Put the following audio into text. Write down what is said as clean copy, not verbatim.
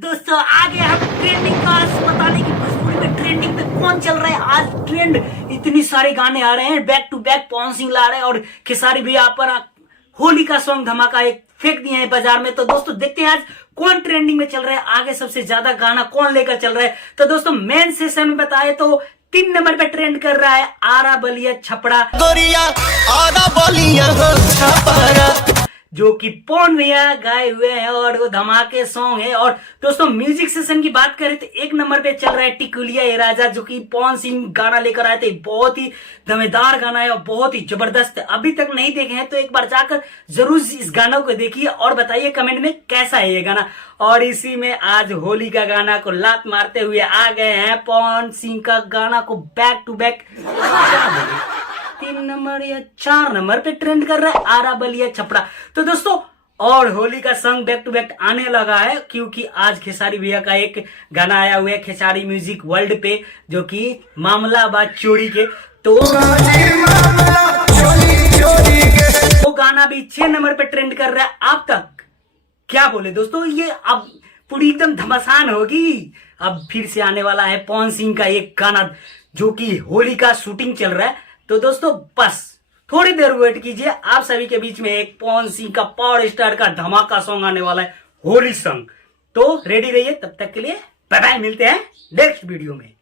दोस्तों आगे हम ट्रेंडिंग का बताने की भोजपुरी में ट्रेंडिंग पे कौन चल रहा है। आज ट्रेंड इतनी सारे गाने आ रहे हैं, back to back Pawan Singh ला रहे हैं और खेसारी भी यहाँ पर होली का सॉन्ग धमाका एक फेंक दिए हैं बाजार में। तो दोस्तों देखते हैं आज कौन ट्रेंडिंग में चल रहा है, आगे सबसे ज्यादा गाना कौन लेकर चल रहा है। तो दोस्तों मेन सेशन में बताए तो 3 नंबर पे ट्रेंड कर रहा है आरा बलिया छपड़ा गोरिया आरा बलिया हो छपरा, जो कि पवन भैया गाए हुए हैं और वो धमाके सॉन्ग है। और दोस्तों म्यूजिक सेशन की बात करें तो 1 नंबर पे चल रहा है टिकुलिया ये राजा, जो कि पवन सिंह गाना लेकर आए थे। बहुत ही दमेदार गाना है और बहुत ही जबरदस्त है। अभी तक नहीं देखे हैं तो एक बार जाकर जरूर इस गाना को देखिए और बताइए कमेंट में कैसा है ये गाना। और इसी में आज होली का गाना को लात मारते हुए आ गए हैं पवन सिंह का गाना को बैक टू बैक 3 नंबर या 4 नंबर पे ट्रेंड कर रहा है आरा बलिया छपड़ा। तो दोस्तों और होली का सॉन्ग बैक टू बैक आने लगा है, क्योंकि आज खेसारी भैया का एक गाना आया हुआ है खेसारी म्यूजिक वर्ल्ड पे, जो कि मामला बात चोरी के। तो वो गाना भी 6 नंबर पे ट्रेंड कर रहा है। अब तक क्या बोले दोस्तों, ये अब पूरी एकदम घमासान होगी। अब फिर से आने वाला है पवन सिंह का एक गाना, जो कि होली का शूटिंग चल रहा है। तो दोस्तों बस थोड़ी देर वेट कीजिए, आप सभी के बीच में एक पवन सिंह का पावर स्टार का धमाका सॉन्ग आने वाला है, होली सॉन्ग। तो रेडी रहिए, तब तक के लिए बाय बाय, मिलते हैं नेक्स्ट वीडियो में।